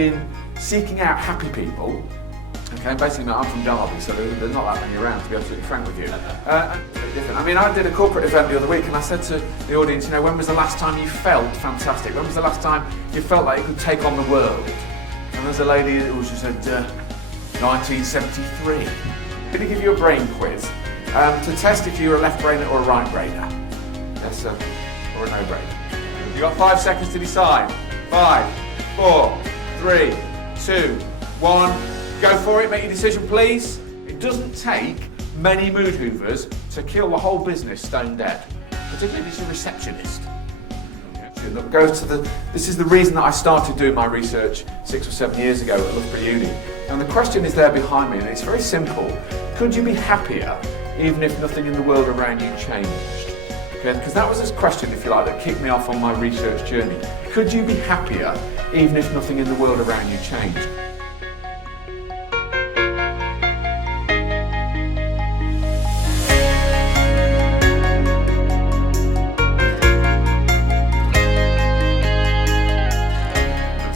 been seeking out happy people. Okay, basically I'm from Derby, so there's not that many around, to be absolutely frank with you. Different. I mean, I did a corporate event the other week and I said to the audience, you know, when was the last time you felt fantastic? When was the last time you felt like you could take on the world? And there's a lady who just said, 1973. I'm going to give you a brain quiz to test if you're a left brainer or a right brainer. Yes, sir, or a no brainer. You've got 5 seconds to decide. 5, 4, 3, 2, 1. Go for it, make your decision please. It doesn't take many mood hoovers to kill the whole business stone dead, particularly if it's a receptionist. This is the reason that I started doing my research 6 or 7 years ago at Loughborough Uni. And the question is there behind me, and it's very simple. Could you be happier even if nothing in the world around you changed? Okay, because that was a question, if you like, that kicked me off on my research journey. Could you be happier even if nothing in the world around you changed?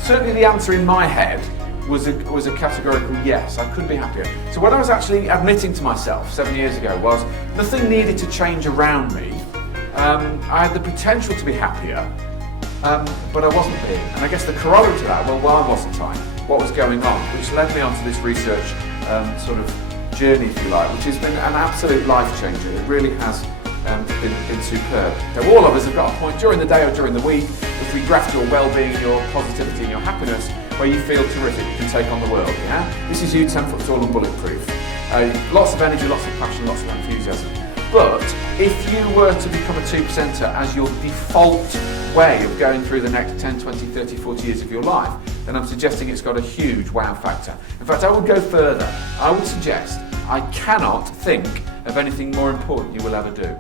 Certainly the answer in my head was a categorical yes, I could be happier. So what I was actually admitting to myself 7 years ago was nothing needed to change around me. I had the potential to be happier, but I wasn't being. And I guess the corollary to that, well, why wasn't I? What was going on? Which led me onto this research sort of journey, if you like, which has been an absolute life changer. It really has been superb. Now, all of us have got a point during the day or during the week, if we graft your well-being, your positivity and your happiness, where you feel terrific, you can take on the world, yeah? This is you 10 foot tall and bulletproof. Lots of energy, lots of passion, lots of enthusiasm. But if you were to become a 2%er as your default way of going through the next 10, 20, 30, 40 years of your life, then I'm suggesting it's got a huge wow factor. In fact, I would go further. I would suggest I cannot think of anything more important you will ever do.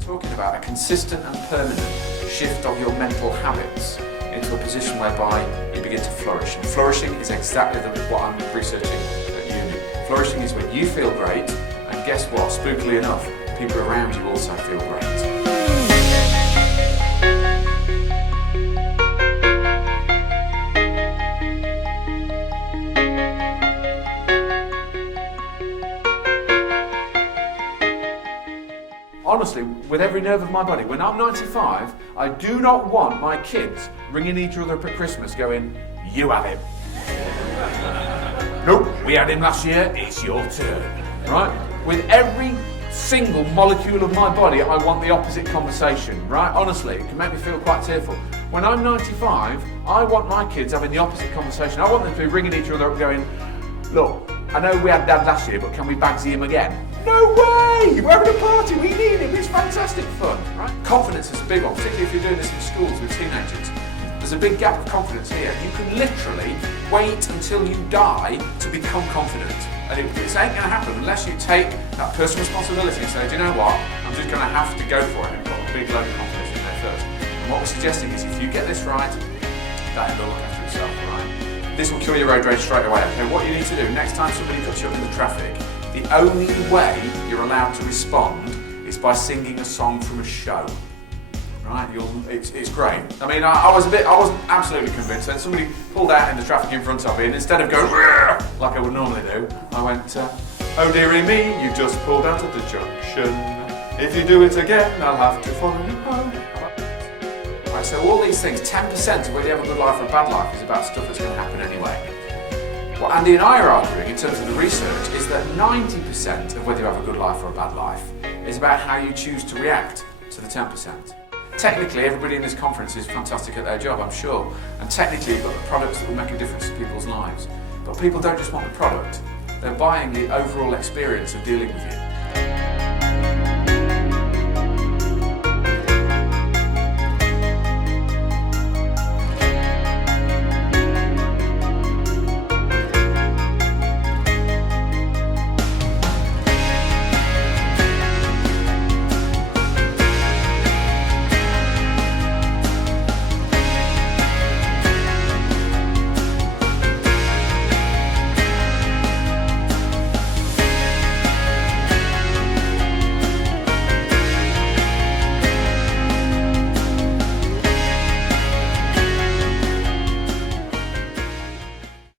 Talking about a consistent and permanent shift of your mental habits into a position whereby you begin to flourish. And flourishing is exactly what I'm researching at uni. Flourishing is when you feel great, and guess what? Spookily enough, people around you also feel great. Honestly, with every nerve of my body, when I'm 95, I do not want my kids ringing each other up at Christmas going, you have him. Nope, we had him last year, it's your turn. Right? With every single molecule of my body, I want the opposite conversation, right? Honestly, it can make me feel quite tearful. When I'm 95, I want my kids having the opposite conversation. I want them to be ringing each other up going, look, I know we had Dad last year, but can we Bagsy him again? No way! We're having a party, we need him, it's fantastic fun, right? Confidence is a big one, particularly if you're doing this in schools with teenagers. There's a big gap of confidence here. You can literally wait until you die to become confident. And it ain't going to happen unless you take that personal responsibility and say, do you know what, I'm just going to have to go for it and put a big load of confidence in there first. And what we're suggesting is if you get this right, that will look after itself, right? This will cure your road rage straight away. Okay, what you need to do, next time somebody cuts you up in the traffic, the only way you're allowed to respond is by singing a song from a show. Right, it's great. I mean, I wasn't absolutely convinced. Then somebody pulled out in the traffic in front of me, and instead of going like I would normally do, I went, oh dearie me, you just pulled out at the junction. If you do it again, I'll have to follow you home. Right, so all these things, 10% of whether you have a good life or a bad life is about stuff that's going to happen anyway. What Andy and I are arguing in terms of the research is that 90% of whether you have a good life or a bad life is about how you choose to react to the 10%. Technically, everybody in this conference is fantastic at their job, I'm sure, and technically you've got the products that will make a difference to people's lives. But people don't just want the product, they're buying the overall experience of dealing with you.